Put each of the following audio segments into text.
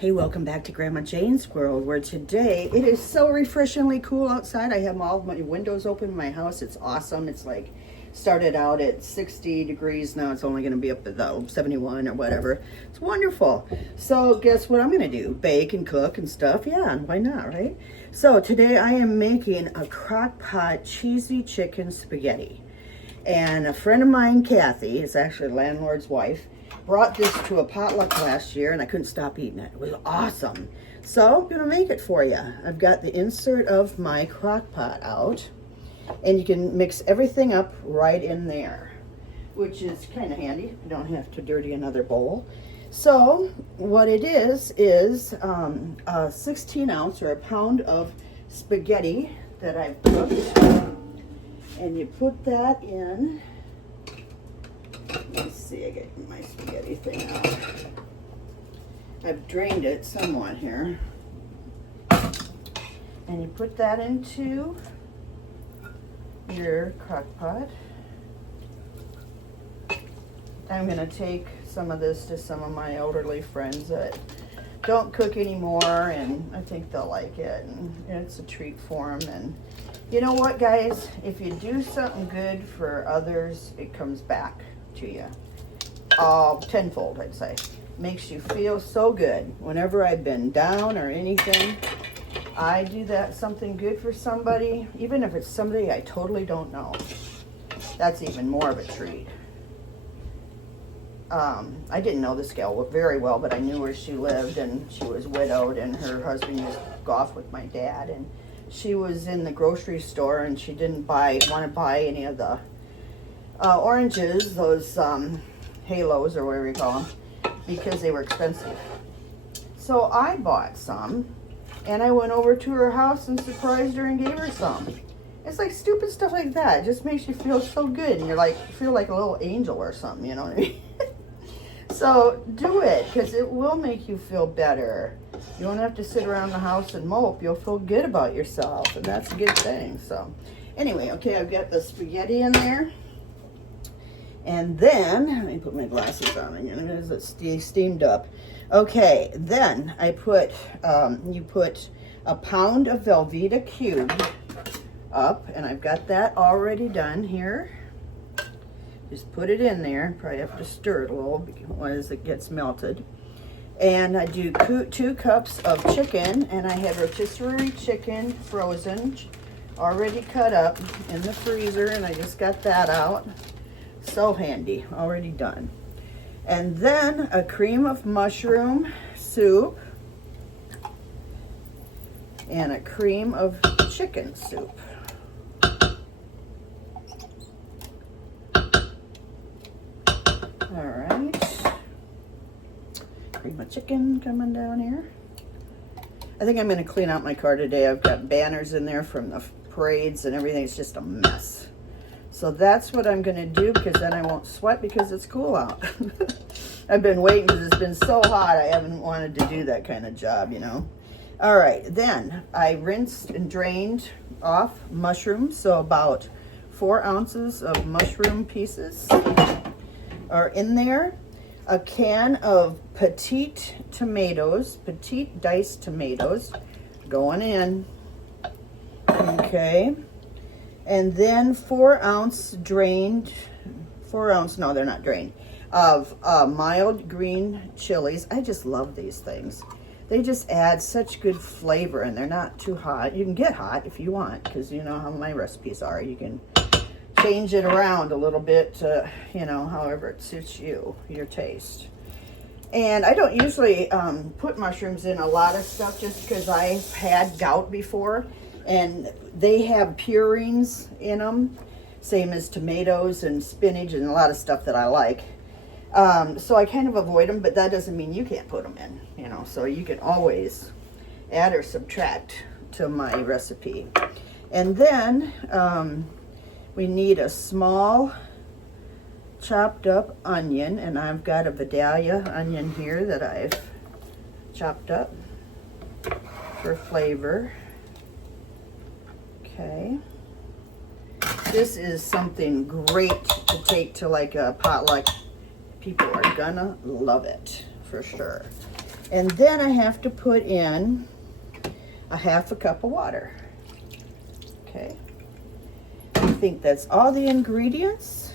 Hey, welcome back to Grandma Jane's World, where today it is so refreshingly cool outside. I have all of my windows open in my house. It's awesome. It's like started out at 60 degrees. Now it's only going to be up at 71 or whatever. It's wonderful. So guess what I'm going to do? Bake and cook and stuff. Yeah, and why not, right? So today I am making a Crockpot cheesy chicken spaghetti. And a friend of mine, Kathy, is actually a landlord's wife, brought this to a potluck last year and I couldn't stop eating it. It was awesome. So I'm gonna make it for you. I've got the insert of my crock pot out and you can mix everything up right in there, which is kind of handy. You don't have to dirty another bowl. So what it is a 16 ounce or a pound of spaghetti that I've cooked. And you put that in. Let's see, I get my spaghetti thing out. I've drained it somewhat here. And you put that into your crock pot. I'm going to take some of this to some of my elderly friends that don't cook anymore, and I think they'll like it. And it's a treat for them. And you know what, guys? If you do something good for others, it comes back to you tenfold, I'd say. Makes you feel so good. Whenever I've been down or anything, I do that something good for somebody, even if it's somebody I totally don't know. That's even more of a treat. I didn't know this gal very well, but I knew where she lived, and she was widowed, and her husband used to golf with my dad, and she was in the grocery store and she didn't want to buy any of the oranges, those halos or whatever you call them, because they were expensive. So I bought some and I went over to her house and surprised her and gave her some. It's like stupid stuff like that. It just makes you feel so good, and you feel like a little angel or something, you know what I mean? So do it, because it will make you feel better. You don't have to sit around the house and mope. You'll feel good about yourself, and that's a good thing. So anyway, okay, I've got the spaghetti in there. And then, let me put my glasses on again because it's steamed up. Okay, then I put, you put a pound of Velveeta cubed up, and I've got that already done here. Just put it in there. Probably have to stir it a little as it gets melted. And I do 2 cups of chicken, and I have rotisserie chicken frozen, already cut up in the freezer, and I just got that out. So handy, already done. And then a cream of mushroom soup and a cream of chicken soup. All right. Cream of chicken coming down here. I think I'm going to clean out my car today. I've got banners in there from the parades and everything. It's just a mess. So that's what I'm going to do, because then I won't sweat because it's cool out. I've been waiting because it's been so hot. I haven't wanted to do that kind of job, you know. All right, then I rinsed and drained off mushrooms. So about 4 ounces of mushroom pieces are in there. A can of petite tomatoes, petite diced tomatoes going in. Okay. And then 4 ounce drained, 4 ounce, no, they're not drained, of mild green chilies. I just love these things. They just add such good flavor, and they're not too hot. You can get hot if you want, because you know how my recipes are. You can change it around a little bit to, you know, however it suits you, your taste. And I don't usually put mushrooms in a lot of stuff, just because I've had gout before, and they have purines in them, same as tomatoes and spinach and a lot of stuff that I like. So I kind of avoid them, but that doesn't mean you can't put them in, you know, so you can always add or subtract to my recipe. And then we need a small chopped up onion, and I've got a Vidalia onion here that I've chopped up for flavor. Okay. This is something great to take to like a potluck. People are gonna love it for sure. And then I have to put in a half a cup of water. Okay. I think that's all the ingredients.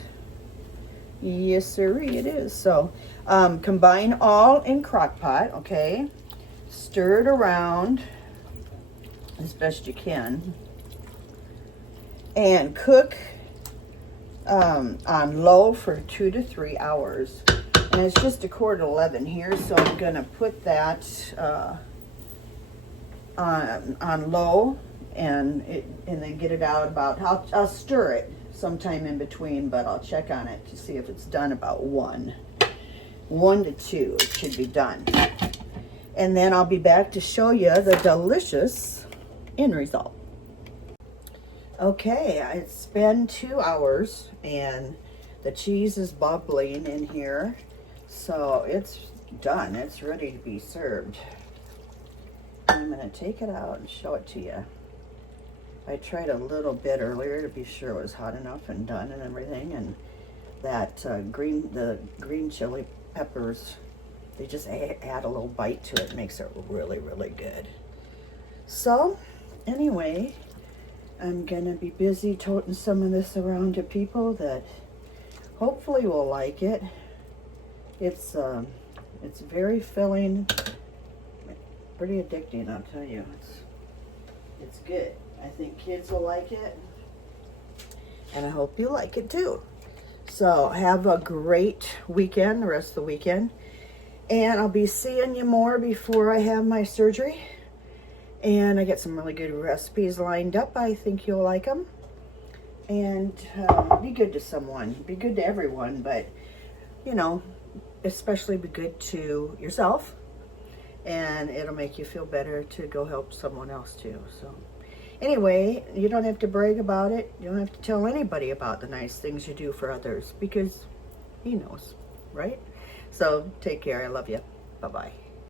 Yes, sirree, it is. So combine all in Crockpot, okay? Stir it around as best you can. And cook on low for 2 to 3 hours. And it's just 10:15 here, so I'm gonna put that on low and then get it out about, I'll stir it sometime in between, but I'll check on it to see if it's done about 1 to 2, it should be done. And then I'll be back to show you the delicious end result. Okay, it's been 2 hours and the cheese is bubbling in here. So it's done, it's ready to be served. I'm gonna take it out and show it to you. I tried a little bit earlier to be sure it was hot enough and done and everything, and that the green chili peppers, they just add a little bite to it. It makes it really, really good. So anyway, I'm gonna be busy toting some of this around to people that hopefully will like it. It's very filling, pretty addicting, I'll tell you. It's good. I think kids will like it, and I hope you like it too. So have a great weekend, the rest of the weekend, and I'll be seeing you more before I have my surgery. And I get some really good recipes lined up. I think you'll like them. And be good to someone, be good to everyone, but you know, especially be good to yourself, and it'll make you feel better to go help someone else too. So anyway, you don't have to brag about it. You don't have to tell anybody about the nice things you do for others, because he knows, right? So take care. I love you. Bye-bye.